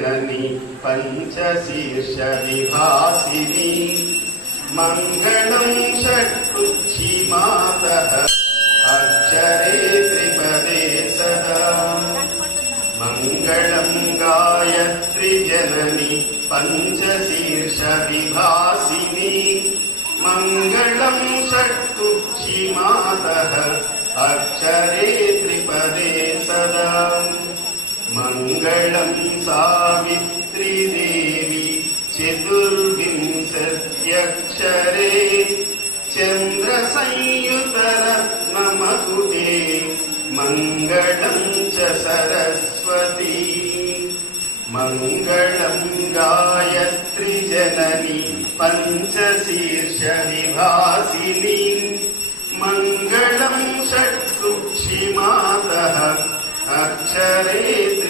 जननी पंचशीर्ष विभासिनी मंगलं षट्कुक्षी मातः अक्षरे त्रिपदे सदा मंगलं गायत्री जननी पंचशीर्ष विभासिनी मंगलं षट्कुक्षी मातः अक्षरे त्रिपदे सदा मंगलं सावित्री देवी चतुर्विंशत्यक्षरे चंद्र संयुत रत्नमकुटे मंगलं च सरस्वती मंगलं गायत्री जननी पंचशीर्ष विभासिनी मंगलं षट्कुक्षी मातः अक्षरे